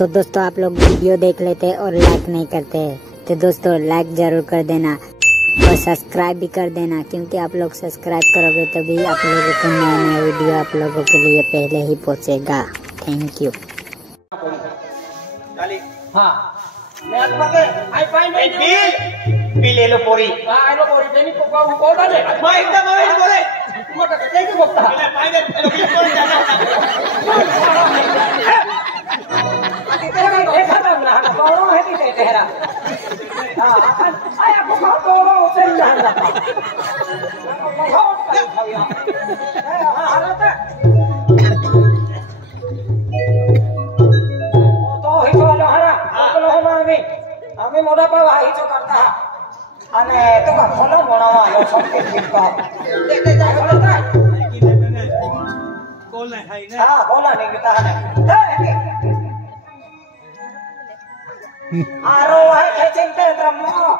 तो दोस्तों आप लोग वीडियो देख लेते और लाइक नहीं करते, तो दोस्तों लाइक जरूर कर देना और सब्सक्राइब भी कर देना, क्योंकि आप लोग सब्सक्राइब करोगे तभी आप लोगों को नया नया वीडियो आप लोगों के लिए पहले ही पहुंचेगा। Thank you. हाँ मैं आपके आई फाइंड बिल ले लो पूरी हां लो पूरी देनी को को डाले मैं एकदम मैं बोले तुम का कैसे बोलता है फाइंड बिल पूरी जाना तेरा देखा था ना कौन है कि तेरा हां आय आपको कौन उसे जाना हां हां आम्ही मोठा पाव आईचो करता आणि तो का फॉलो बनावा यो सबके ठीक का देखते जा फॉलो काय कोल नाही हाय ना हां बोला नाही बेटा आरो है काय चिंता ब्रह्म हां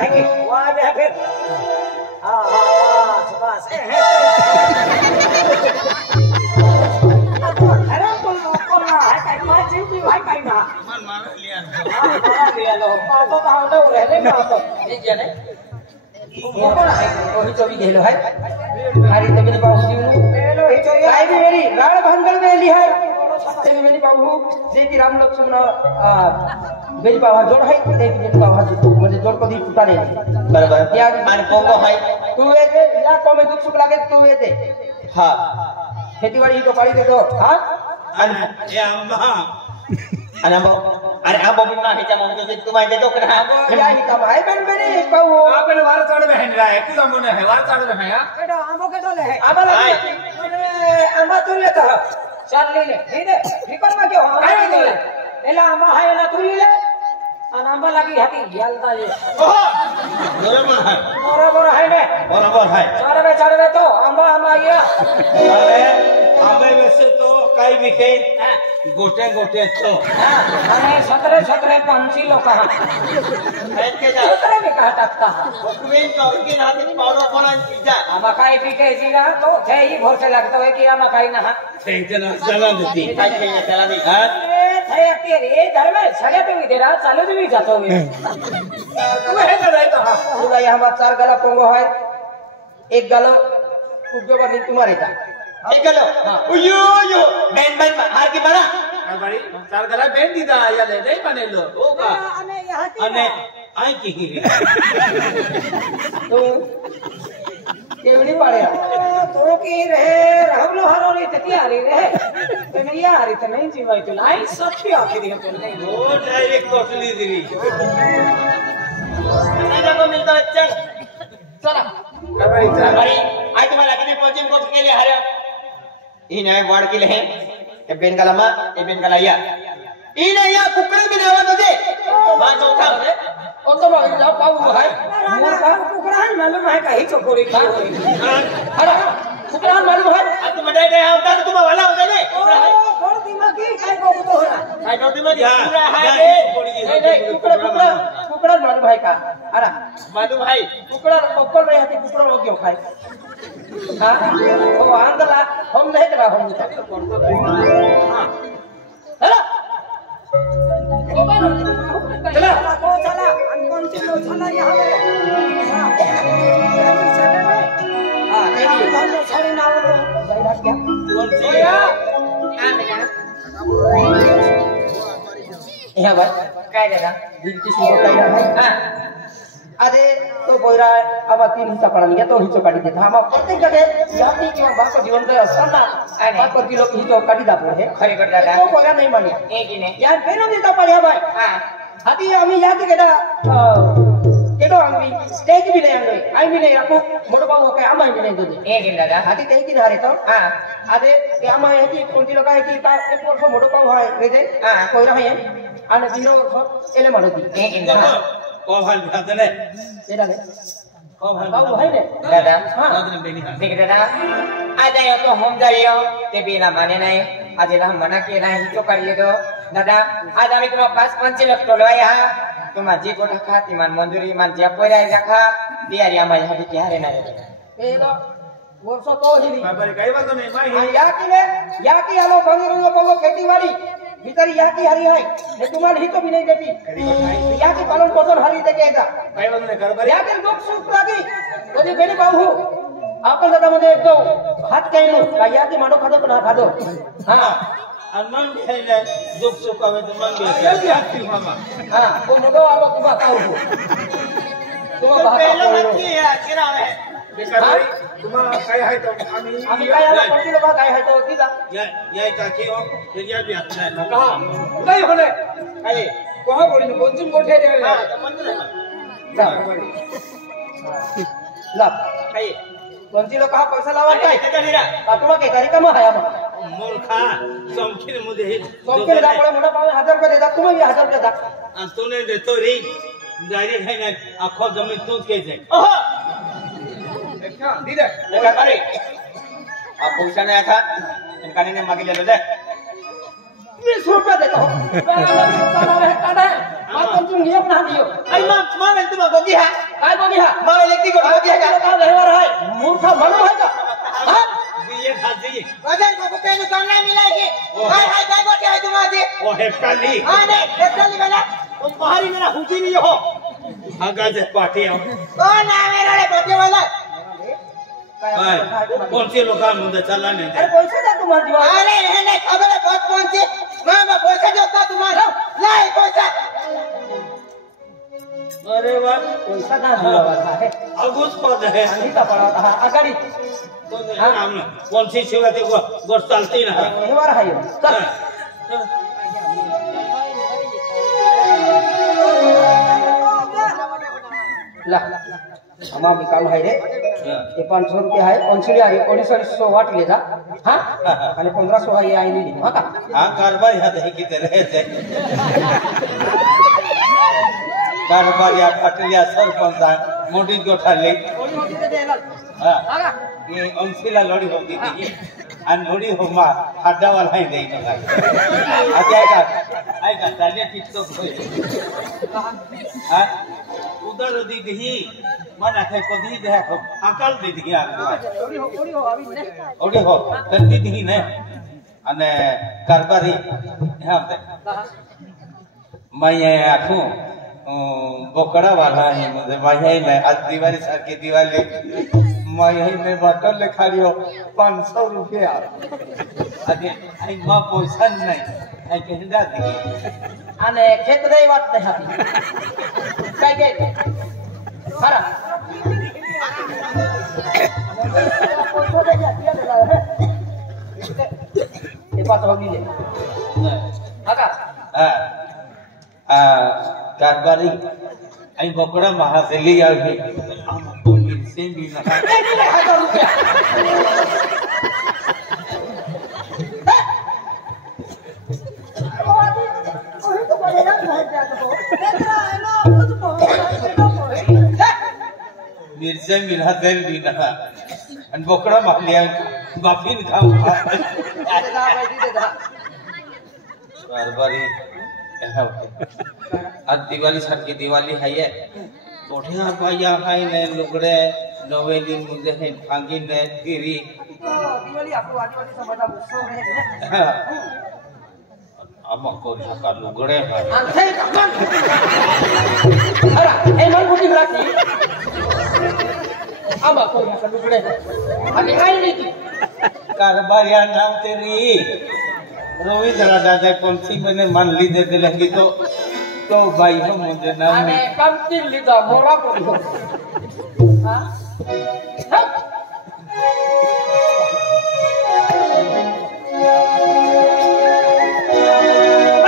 है की वाह है फिर हां हां बस भाई भाई ना मार लिया लो तो हम लोग रहने का तो ठीक है वो कौन है वही चोरी गेलो है हरी तबीर बाबू जी गेलो ही चोरी आई भी मेरी राण भंगल में ली है मेरी बाबू जे की राम लक्ष्मण मेरी बाबा जोड़ है देख मेरी बाबा जी मुझे जोड़ को दी टूटा नहीं बराबर या मान को है तू ये दे या को में दुख सुख लागे तू ये दे हां खेतीबाड़ी तो पाड़ी दे दो हां ये अम्मा अरे अब बिना हिचा मौजूद है तुम्हारे दे दो करा या हिचा भाई बन बने कहू आपने वार चढ़ बहन रहा है कुछ हमने है वार चढ़ में है केडो आंबो केडो ले है आंबा अरे आंबा तू ले तो चल ले नहीं दे फिकर में क्यों आंबा ले एला आंबा है ना तू ले और आंबा लगी हाथी जलता ले बराबर है ने बराबर है चढ़वे तो आंबा आंबा गया अरे आंबे में से तो कई बिके गोटे गोटे तो अरे 17 पंछी लोग कहां बैठ के जा 17 में कहां टकता है तो के हाथ में पावडर बना पिज्जा मकाई बिके जीरा तो थे ही भोर से लगता है कि मकाई ना थे चला देती खाई के चला दी थे तेरे घर में सगे तो इधर चालू भी जातो में तू है ना नहीं तो हां पूरा यहां बात 4 गला पोंगो है एक गलो कुजो बनी तुम्हारे का एक गलो उयो यो बेन हार के बना बड़ी 4 गला बेन दीदा या ले नहीं बने लो ओ का अने आई की तो केवड़ी पाड़े तो की रहे रहलो हरो रे तैयारी रहे तो नहीं आ रही तो नहीं जीवाई तो लाई सखी आखिरी तो नहीं वो डायरेक्ट कोटली दी नहीं जब मिलता है चल चला बड़ी आई तुम्हारा कितने कोचिंग कोर्स के लिए हरे इन है वार्ड के लिए है ए बेन गलामा ए बेन गलाया इन या कुकड़े में आवा तो दे मां चौथा ओ तो भाई जाओ बाबू भाई मोर का कुकड़ा मालूम है कहीं चोकोड़ी खा अरे कुकड़ा मालूम है अब तुम दे दे होता तो तुम वाला हो जाए थोड़ा दिमाग की काय को तो होना काय तो दिमाग पूरा है नहीं कुकड़ा मालूम है का अरे मालूम है कुकड़ा ऊपर में आते कुकड़ा हो क्यों खाए हां तो आंदला हम नहीं करा हम हां हेलो चला चला कौन सी लो चला यहां पे हां देखिए सारे नाम बैठा क्या कौन सी यहां भाई काय देना दिल किसी को कहना है हां अरे तो बोरा अब 3 हिस्सा पड़ा लिया तो हिस्सा काटी देता हम प्रत्येक जगह जाति के बात को जीवन का असरना बात को लोग ही तो काटी दाते है खरे कर दादा तो बोला नहीं मानिया एक ही ने यार फेरो देता पड़िया भाई हां हाथी हमें याद केडा केडो आंगी स्टेज भी नहीं आंगी आई भी नहीं आपको मोटो बाबू के आमा भी नहीं दे एक ही दादा हाथी कहीं की हारे तो हां अरे ये आमा है कि कोंती लोग है कि का एक वर्ष मोटो बाबू है रे दे हां कोई रहा है आने 0 वर्ष एले मारो दी एक ही दादा को भाल भात ले एला ले को भाल बाबू है ने दादा हां देख दादा आ जाओ तो हम जाइयो ते बिना माने नहीं आज हम मना के नहीं तो करिए तो दादा आज आम्ही तुम्हाला 5-5 लाख टोलवा या तुम्हा जी को ढका तिमान मंजुरी मान जे पोराय रखा तियारी आम्हाला ह्या की हारे नाही वर्षो तो हिली बरे काही वाटत नाही माही आणि याकी आलो भांगी बोलो खेतीवाडी भीतरी याकी हरी आहे हे तुम्हाला ही तो भी नहीं देती याकी पालन पोषण हरी देके येता काही वाटत नाही कर बरे याकी दुख सुख लागी कधी बेडी बाहू आपण दादा मध्ये एक दो हात काही नो का याकी माडो खादो पण खादो हां आणि मग घ्यायला दुःख सुख हवे तर मग घ्यायला मामा हां तो मोठो आलो तुबा काऊ तुम्हा पहिलं नक्की या किरावे तुम्हाला काय आहे तो आम्ही काय आलो कोणती लोक काय आहे तो तिला या काकी हो या बी अच्छा आहे का नाही होणे काय कोहा बोली कोणची मोठे देवे हा तर मंदिर जा ला काय कोणती लोक हा पैसा लावा काय काय लिरा तुम्हा के कार्यक्रम आहे मग मूर्खा चौकीने मध्ये हे सोमके दाखवले मोठा पावे 1000 रुपये देता तुम्ही 1000 रुपये दा आणि तू नाही देतो रे डायरेक्ट आहे ना अख्खो जमीन तूच घ्यायचंय दिले काय करे आप पैसा नाही आता इनकाने ने मागे गेलो दे 20 रुपये देतो चालावे काढा मग तुमची नियम ना दियो आई मग मावेल तुम्हा गोगी हा काय बोली हा मावेल एक दिगो गोगी हा का व्यवहार आहे मूर्ख म्हणून आहे का हां ये खाजी वजन को कुत्ते को काम नहीं मिलेगी हाय हाय काय बोलते है तुम्हारे ओ हेप्टाली हां नहीं हेप्टाली वाला तुम्हारी मेरा हुजी नहीं हो आगा जे पार्टी हो कौन है मेरा रे बोलते वाला कौन से लोग मुझे चला नहीं अरे पैसे द्या तुम्हाला जीवा अरे रहने खबर है बहुत कौन सी मां पैसा देता तुम्हारा नहीं पैसा अरे वाह पैसा का दिया है अगुस पद है आणि का पडा होता आगाडी कौन सी सेवा ते गोर चलती ना व्यवहार आहे चल ला आम्हा मी काम आहे रे ते 500 रुपये आहे 500 आहे 1900 वाटले जा हा आणि 1500 आहे आई लिहिली हा का हाँ कारबार यहाँ है कि तरह से कारबार या फटलिया सरपंच मोटी गोठाली कोणी होती ते द्यायला हाँ ये अंशीला लड़ी होती थी आणि लड़ी हो मा हड्डा वाला ही नहीं नगा आई का तालिया टिकटॉक होय हाँ उधर दी दी मन आखे को दी दे को अकल दी दी ओडी हो आवी ने ओडी हो तर दी दी ने અને कारबारी हाँ ते मैं आखूं बोकड़ा वाला है मुझे वही में आज दिवाली सर की दिवाली मैं यही में बटन लिखा लियो 500 रुपया अरे आई मां पैसा नहीं आई कहंदा दी અને ખેત રહી વાત નહીં હતી કઈ ગઈ ખરા એ પાછો હોગી લે કાકા कारबारी आई बोकड़ा महासेली आगे तो मिलसे भी ना मिरसे मिला दे भी ना अन बोकड़ा मालिया बाफिन खाऊ कारबारी आज दिवाली सारखी दिवाली है मोठ्या पाया हाय ने लुगडे नवे दिन मुझे है भांगी ने फिरी दिवाळी आपलो आदिवासी समाजाचा उत्सव आहे आम्हा कोण का लुगडे हाय आणते का अरे हे मन कुठे राखी आम्हा कोण का लुगडे आणि काय नाही की कारबारिया नाम तेरी रोहित दादा कौन सी मैंने मान ली दे दिलेंगी तो भाई हो मुझे नाम आणि में कमती लिदा मोरा कोणी हो हा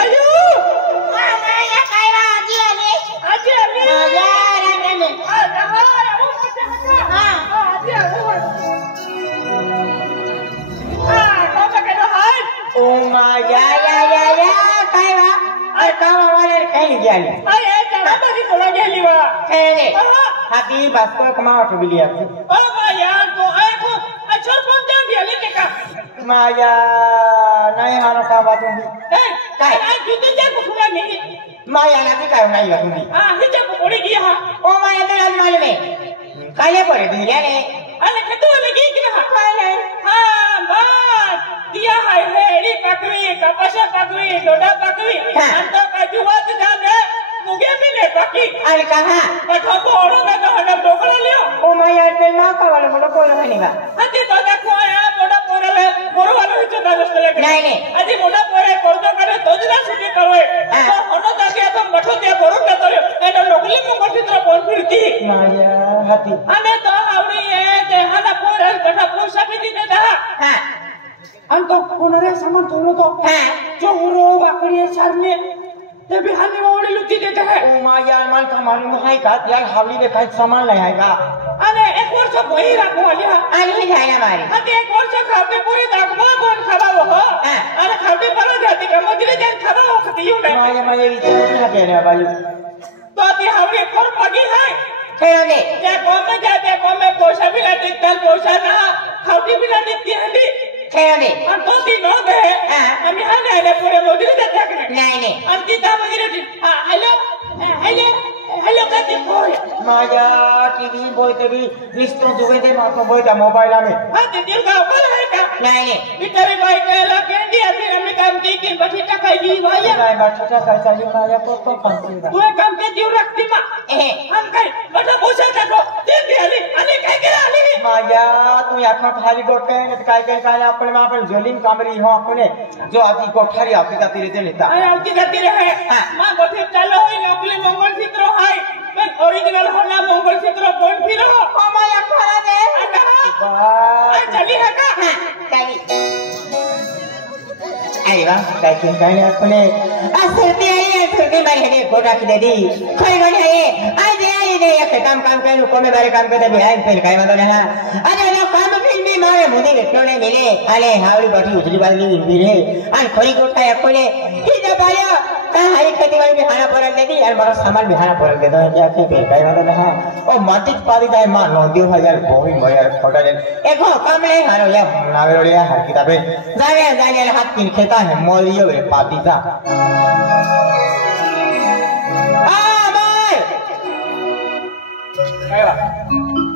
अयो मामा या काय आजी आली माझ्या रामरामे ओ माया या काय वा अरे काम वाले काही गेली अरे त्याला माझी कोला गेली वा काय हाती बास्को कमावा ठेवली आहे बाबा यार तो ऐको अच्छा कोण त्या गेली ते का माया नाही हानो का वा तुम्ही काय काय किती जे कुठला नाही माया ना काय नाही वा तुम्ही हा हिच्या कोडी गी हा ओ माया ते आज मालूम है काय पडे दिल्याने અને કતું લગી કે હા બસ દિયા હાય હેડી પકવી કપાસ પકવી ડોડા પકવી અંત કાજુવાત જાને મુગે મિલે પકી अरे कहा પઠો બોડો ના ગહડા ડોકળો લ્યો ओ माया पे मां का वाला बोलो बोलो है नहीं અતિ તો દેખો આ મોડા પોરલે મોરવાલો હિતો દાસ્ત લે नहीं અતિ મોડા પોરે કોરતો કરે તોજલા સુટી કરવે તો હનો દાગ્યા તો મઠો તે બોરો કેતો એનો લોકલી મુંગઠી તો બોલ ફિરતી माया हाथी અને તો આવડી એ તે હાના પોરે કઠા પૈસા બી દીધે તા हाँ અન તો કોનરે સામાન થોડો તો हाँ ચોરો બાકડી ચારને તે બિહાની ઓડી લુટી દેતે હે ओ माया मन का मालूम है का यार हावली में कहीं सामान ले आएगा અને એક વર્ષ બહી રાખો આલિયા अरे जाएगा मारी અતે એક વર્ષ ખાવતે પૂરી દાગમો કોણ ખાવાવો હો અને ખાવતે પરો જાતી કે મજરી જેન ખાવાવો ખતીયું ને माया माया विचार ना कहने वाली તો તે આવડી કોર પગી હે खेलो दे તે કોમે જાતે કોમે પૈસા બી લાટી તલ પૈસા ના ખાવતી બી લાટી તી खेलो दे અને તો તી નો દે અમે હાને આને પૂરે મજરી દેતે કે नहीं नहीं અને તી તા મજરી હેલો હેલો હેલો કાતી કોય माया टीवी बोलते भी रिश्तों दुबे दे मातो बोलता मोबाइल में હા તે દિલ કા બોલ હે કા नहीं नहीं बिचारी भाई कहला केंडी अभी हमें काम की कि बठी टकाई दी भाई भाई बैठा का चली माया को तो पंचेगा तू एक काम के जीव रखती मां हम कहीं बटा पूछा तको दे दे अली अली कह के अली माया तू आखा थारी गोटे ने काय काय अपने में अपन जलीम कामरी हो अपने जो आदि कोठारी आपकी का तीरे दे लेता अरे आउती गति रहे मां गोठे चलो होई नकली मंगल सूत्र हाय मैं ओरिजिनल होना मंगल सूत्र बोल फिरो ओ माया खरा दे आ चली है का चली अरे वाह काय अपने असरते आई असरते मारी है गोटा की दे दी कोई गणी है आज आई दे एक काम कर को में बारे काम करते बिहान फिर काय मतलब है अरे ना काम फिर भी मारे मुझे लेटो नहीं मिले अरे हावड़ी बैठी उजली वाली मिले अन खोरी गोटा है कोने ही जब आया हाई खेती वाली बिहाना पर दे दी यार बड़ा सामान बिहाना पर दे दो क्या के फिर काय मतलब है ओ माटिक पादी जाए मान लो दियो यार बोई mo यार खोटा दे एको काम नहीं हारो या नावे रे हर किताबे जागे हाथ तीन खेता है मोरियो रे पादी जा आ भाई काय